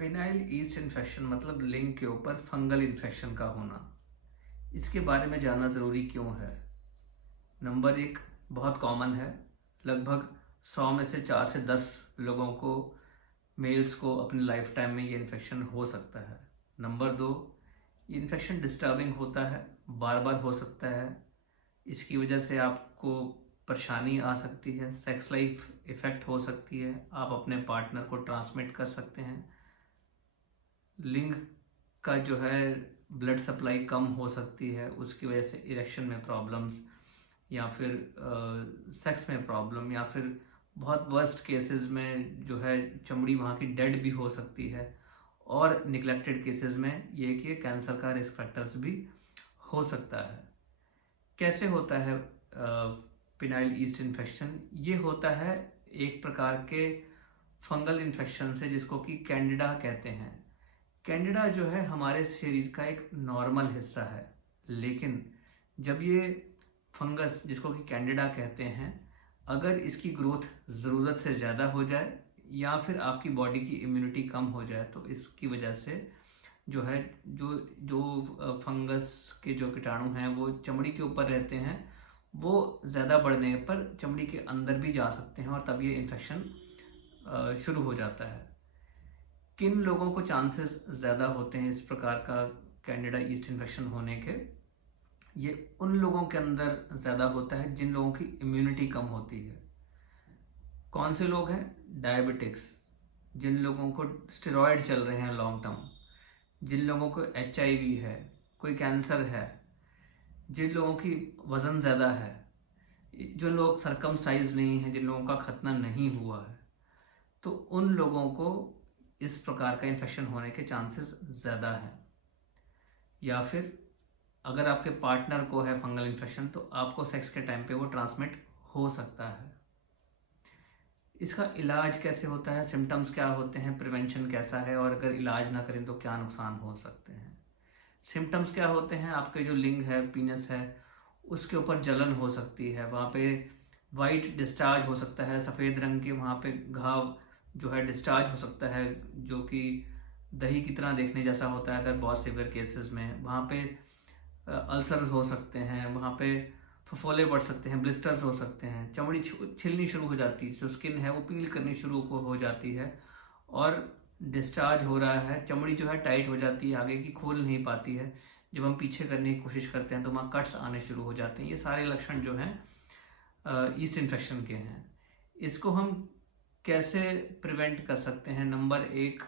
Penile east infection मतलब लिंग के ऊपर फंगल इन्फेक्शन का होना। इसके बारे में जानना ज़रूरी क्यों है? नंबर एक, बहुत कॉमन है। लगभग 100 में से 4 से 10 लोगों को, मेल्स को अपनी लाइफ टाइम में ये इन्फेक्शन हो सकता है। नंबर दो, ये इन्फेक्शन डिस्टर्बिंग होता है, बार बार हो सकता है। इसकी वजह से आपको परेशानी आ सकती है, सेक्स लाइफ इफ़ेक्ट हो सकती है, आप अपने पार्टनर को ट्रांसमिट कर सकते हैं। लिंग का जो है ब्लड सप्लाई कम हो सकती है, उसकी वजह से इरेक्शन में प्रॉब्लम्स या फिर सेक्स में प्रॉब्लम, या फिर बहुत वर्स्ट केसेस में जो है चमड़ी वहाँ की डेड भी हो सकती है। और निगलेक्टेड केसेस में ये कि कैंसर का रिस्क फैक्टर्स भी हो सकता है। कैसे होता है पिनाइल ईस्ट इन्फेक्शन? ये होता है एक प्रकार के फंगल इन्फेक्शन से जिसको कि कैंडिडा कहते हैं। कैंडिडा जो है हमारे शरीर का एक नॉर्मल हिस्सा है, लेकिन जब ये फंगस जिसको कि कैंडिडा कहते हैं, अगर इसकी ग्रोथ ज़रूरत से ज़्यादा हो जाए या फिर आपकी बॉडी की इम्यूनिटी कम हो जाए, तो इसकी वजह से जो है जो जो फंगस के जो कीटाणु हैं वो चमड़ी के ऊपर रहते हैं, वो ज़्यादा बढ़ने पर चमड़ी के अंदर भी जा सकते हैं और तब ये इन्फेक्शन शुरू हो जाता है। किन लोगों को चांसेस ज़्यादा होते हैं इस प्रकार का कैंडिडा ईस्ट इन्फेक्शन होने के? ये उन लोगों के अंदर ज़्यादा होता है जिन लोगों की इम्यूनिटी कम होती है। कौन से लोग हैं? डायबिटिक्स, जिन लोगों को स्टेरॉयड चल रहे हैं लॉन्ग टर्म, जिन लोगों को HIV है, कोई कैंसर है, जिन लोगों की वज़न ज़्यादा है, जो लोग सरकमसाइज नहीं हैं, जिन लोगों का खतना नहीं हुआ है, तो उन लोगों को इस प्रकार का इन्फेक्शन होने के चांसेस ज़्यादा हैं। या फिर अगर आपके पार्टनर को है फंगल इन्फेक्शन, तो आपको सेक्स के टाइम पे वो ट्रांसमिट हो सकता है। इसका इलाज कैसे होता है? सिम्टम्स क्या होते हैं? प्रिवेंशन कैसा है? और अगर इलाज ना करें तो क्या नुकसान हो सकते हैं? सिम्टम्स क्या होते हैं? आपके जो लिंग है, पीनस है, उसके ऊपर जलन हो सकती है, वहाँ पे वाइट डिस्चार्ज हो सकता है, सफ़ेद रंग के वहाँ पे घाव जो है डिस्चार्ज हो सकता है, जो कि दही की तरह देखने जैसा होता है अगर बहुत सीवियर केसेस में। वहाँ पे अल्सर हो सकते हैं, वहाँ पे फफोले पड़ सकते हैं, ब्लिस्टर्स हो सकते हैं, चमड़ी छिलनी शुरू हो जाती है, जो स्किन है वो पील करनी शुरू हो जाती है, और डिस्चार्ज हो रहा है, चमड़ी जो है टाइट हो जाती है, आगे की खोल नहीं पाती है। जब हम पीछे करने की कोशिश करते हैं तो वहाँ कट्स आने शुरू हो जाते हैं। ये सारे लक्षण जो हैं ईस्ट इन्फेक्शन के हैं। इसको हम कैसे प्रिवेंट कर सकते हैं? नंबर एक,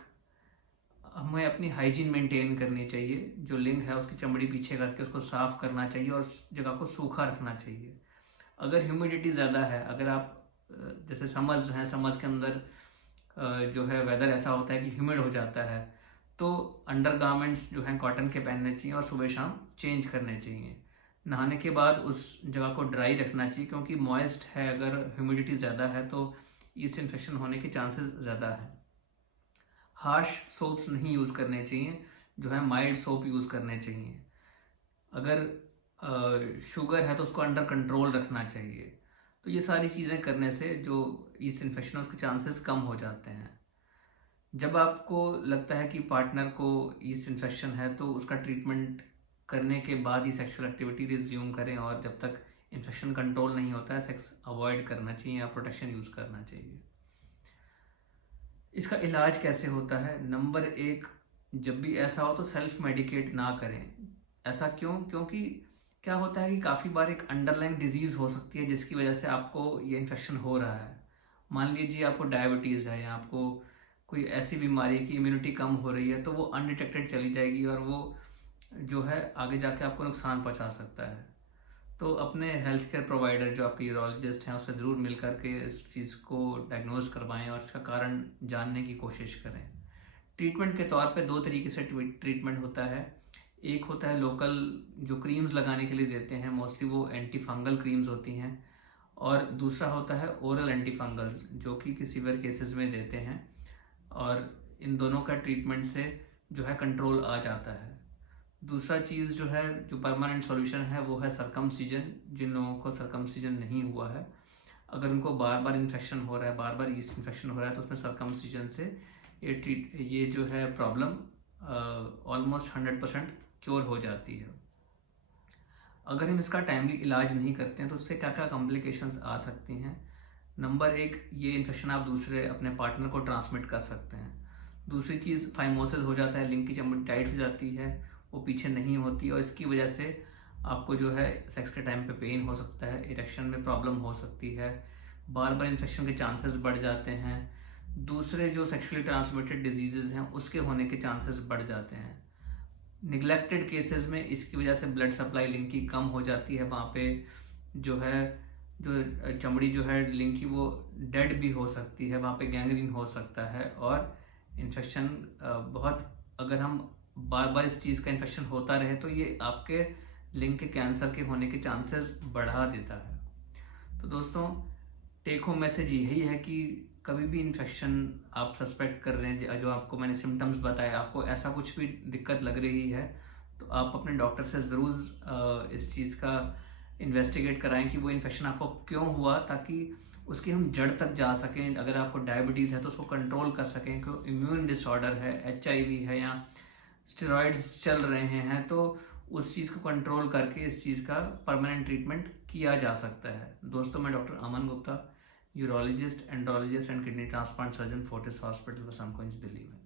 हमें अपनी हाइजीन मेंटेन करनी चाहिए। जो लिंग है उसकी चमड़ी पीछे करके उसको साफ करना चाहिए और उस जगह को सूखा रखना चाहिए। अगर ह्यूमिडिटी ज़्यादा है, अगर आप जैसे समर्स हैं, समर्स के अंदर जो है वेदर ऐसा होता है कि ह्यूमिड हो जाता है, तो अंडर गारमेंट्स जो हैं कॉटन के पहनने चाहिए और सुबह शाम चेंज करने चाहिए। नहाने के बाद उस जगह को ड्राई रखना चाहिए, क्योंकि मॉइस्ट है, अगर ह्यूमिडिटी ज़्यादा है तो ईस्ट इन्फेक्शन होने के चांसेस ज़्यादा है। हार्श सोप्स नहीं यूज़ करने चाहिए, जो है माइल्ड सोप यूज़ करने चाहिए। अगर शुगर है तो उसको अंडर कंट्रोल रखना चाहिए। तो ये सारी चीज़ें करने से जो ईस्ट इन्फेक्शन है उसके चांसेस कम हो जाते हैं। जब आपको लगता है कि पार्टनर को ईस्ट इन्फेक्शन है, तो उसका ट्रीटमेंट करने के बाद ही सेक्सुअल एक्टिविटी रिज्यूम करें, और जब तक इन्फेक्शन कंट्रोल नहीं होता है सेक्स अवॉइड करना चाहिए या प्रोटेक्शन यूज़ करना चाहिए। इसका इलाज कैसे होता है? नंबर एक, जब भी ऐसा हो तो सेल्फ मेडिकेट ना करें। ऐसा क्यों? क्योंकि क्या होता है कि काफ़ी बार एक अंडरलाइन डिजीज़ हो सकती है जिसकी वजह से आपको ये इन्फेक्शन हो रहा है। मान लीजिए आपको डायबिटीज़ है या आपको कोई ऐसी बीमारी है कि इम्यूनिटी कम हो रही है, तो वो अनडिटेक्टेड चली जाएगी और वो जो है आगे जाके आपको नुकसान पहुंचा सकता है। तो अपने हेल्थ केयर प्रोवाइडर जो आपके यूरोलॉजिस्ट हैं उससे ज़रूर मिल करके इस चीज़ को डायग्नोज करवाएं और इसका कारण जानने की कोशिश करें। ट्रीटमेंट के तौर पे 2 तरीके से ट्रीटमेंट होता है। एक होता है लोकल, जो क्रीम्स लगाने के लिए देते हैं, मोस्टली वो एंटी फंगल क्रीम्स होती हैं, और दूसरा होता है ओरल एंटी फंगल्स, जो कि सीवियर केसेस में देते हैं, और इन दोनों का ट्रीटमेंट से जो है कंट्रोल आ जाता है। दूसरा चीज़ जो है, जो परमानेंट सॉल्यूशन है, वो है सरकमसिजन। जिन लोगों को सरकमसिजन नहीं हुआ है, अगर उनको बार बार इन्फेक्शन हो रहा है, बार बार ईस्ट इन्फेक्शन हो रहा है, तो उसमें सरकमसिजन से ये जो है प्रॉब्लम ऑलमोस्ट 100% क्योर हो जाती है। अगर हम इसका टाइमली इलाज नहीं करते हैं तो उससे क्या क्या कॉम्प्लिकेशंस आ सकती हैं। नंबर 1, ये इन्फेक्शन आप दूसरे अपने पार्टनर को ट्रांसमिट कर सकते हैं। दूसरी चीज़, फाइमोसिस हो जाता है, लिंग की चमड़ी टाइट हो जाती है, वो पीछे नहीं होती और इसकी वजह से आपको जो है सेक्स के टाइम पे पेन हो सकता है, इरेक्शन में प्रॉब्लम हो सकती है, बार बार इन्फेक्शन के चांसेस बढ़ जाते हैं, दूसरे जो सेक्सुअली ट्रांसमिटेड डिजीजेज हैं उसके होने के चांसेस बढ़ जाते हैं। निगलेक्टेड केसेस में इसकी वजह से ब्लड सप्लाई लिंग की कम हो जाती है, वहाँ पे जो है जो चमड़ी जो है लिंग की वो डेड भी हो सकती है, वहाँ पे गैंग्रीन हो सकता है और इन्फेक्शन बहुत, अगर हम बार बार इस चीज़ का इन्फेक्शन होता रहे तो ये आपके लिंग के कैंसर के होने के चांसेस बढ़ा देता है। तो दोस्तों, टेक होम मैसेज यही है कि कभी भी इन्फेक्शन आप सस्पेक्ट कर रहे हैं, जो आपको मैंने सिम्टम्स बताए, आपको ऐसा कुछ भी दिक्कत लग रही है तो आप अपने डॉक्टर से ज़रूर इस चीज़ का इन्वेस्टिगेट कराएं कि वो इन्फेक्शन आपको क्यों हुआ, ताकि उसकी हम जड़ तक जा सकें। अगर आपको डायबिटीज़ है तो उसको कंट्रोल कर सकें, क्यों इम्यून डिसऑर्डर है, HIV है या स्टेरॉइड्स चल रहे हैं, तो उस चीज़ को कंट्रोल करके इस चीज़ का परमानेंट ट्रीटमेंट किया जा सकता है। दोस्तों, मैं doctor Aman Gupta, urologist, andrologist and kidney transplant surgeon, Fortis hospital, Basant Kunj, Delhi में।